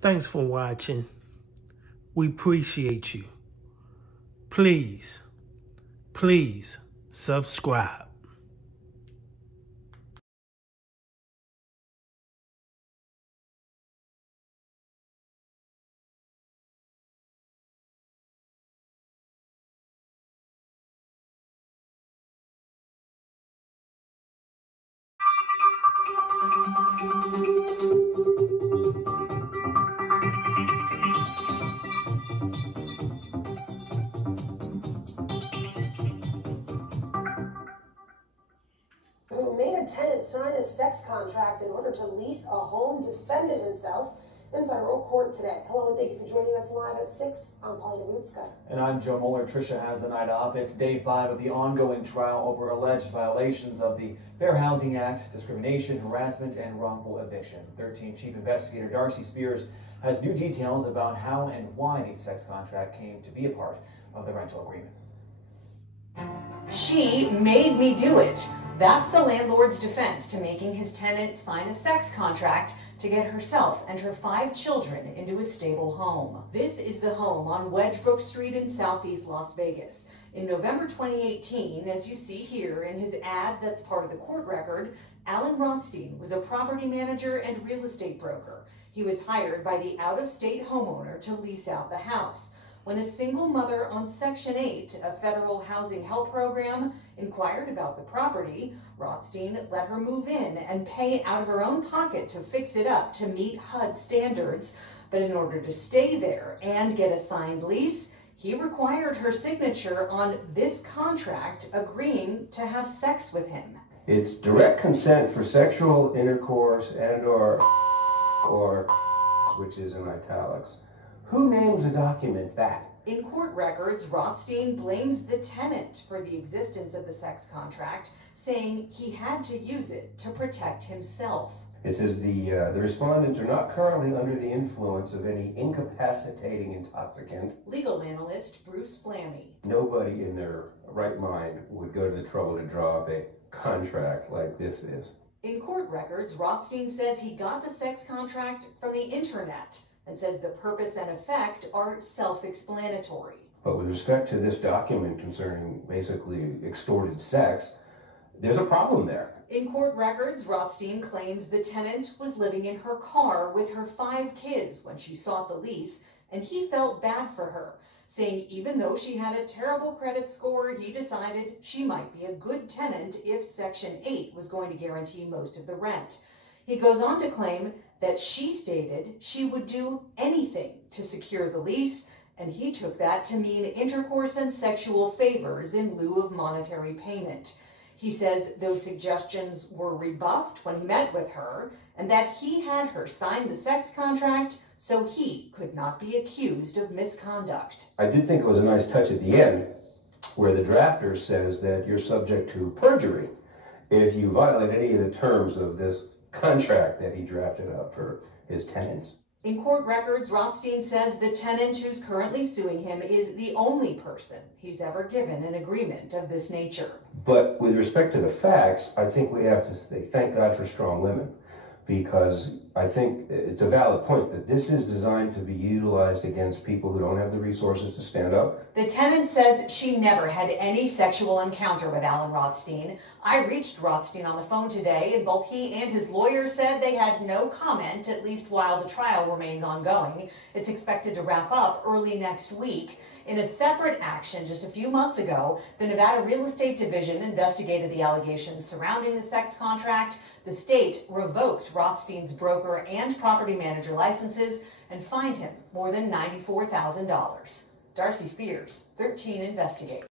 Thanks for watching. We appreciate you. Please subscribe. Who made a tenant sign a sex contract in order to lease a home defended himself in federal court today. Hello and thank you for joining us live at 6. I'm Paulina Bootska. And I'm Joe Mueller. Tricia has the night off. It's day 5 of the ongoing trial over alleged violations of the Fair Housing Act, discrimination, harassment, and wrongful eviction. 13 Chief Investigator Darcy Spears has new details about how and why the sex contract came to be a part of the rental agreement. She made me do it. That's the landlord's defense to making his tenant sign a sex contract to get herself and her 5 children into a stable home. This is the home on Wedgebrook Street in Southeast Las Vegas. In November 2018, as you see here in his ad that's part of the court record, Alan Rothstein was a property manager and real estate broker. He was hired by the out-of-state homeowner to lease out the house. When a single mother on Section 8, a federal housing help program, inquired about the property, Rothstein let her move in and pay out of her own pocket to fix it up to meet HUD standards. But in order to stay there and get a signed lease, he required her signature on this contract agreeing to have sex with him. It's direct consent for sexual intercourse and or which is in italics. Who names a document that? In court records, Rothstein blames the tenant for the existence of the sex contract, saying he had to use it to protect himself. It says the respondents are not currently under the influence of any incapacitating intoxicant. Legal analyst Bruce Flammy. Nobody in their right mind would go to the trouble to draw up a contract like this is. In court records, Rothstein says he got the sex contract from the internet and says the purpose and effect are self-explanatory. But with respect to this document concerning basically extorted sex, there's a problem there. In court records, Rothstein claims the tenant was living in her car with her 5 kids when she sought the lease, and he felt bad for her, saying even though she had a terrible credit score, he decided she might be a good tenant if Section 8 was going to guarantee most of the rent. He goes on to claim that she stated she would do anything to secure the lease, and he took that to mean intercourse and sexual favors in lieu of monetary payment. He says those suggestions were rebuffed when he met with her, and that he had her sign the sex contract so he could not be accused of misconduct. I did think it was a nice touch at the end where the drafter says that you're subject to perjury if you violate any of the terms of this contract that he drafted up for his tenants. In court records, Rothstein says the tenant who's currently suing him is the only person he's ever given an agreement of this nature. But with respect to the facts, I think we have to say thank God for strong women, because I think it's a valid point that this is designed to be utilized against people who don't have the resources to stand up. The tenant says she never had any sexual encounter with Alan Rothstein. I reached Rothstein on the phone today, and both he and his lawyer said they had no comment, at least while the trial remains ongoing. It's expected to wrap up early next week. In a separate action just a few months ago, the Nevada Real Estate Division investigated the allegations surrounding the sex contract. The state revoked Rothstein's broker and property manager licenses and fined him more than $94,000. Darcy Spears, 13 Investigate.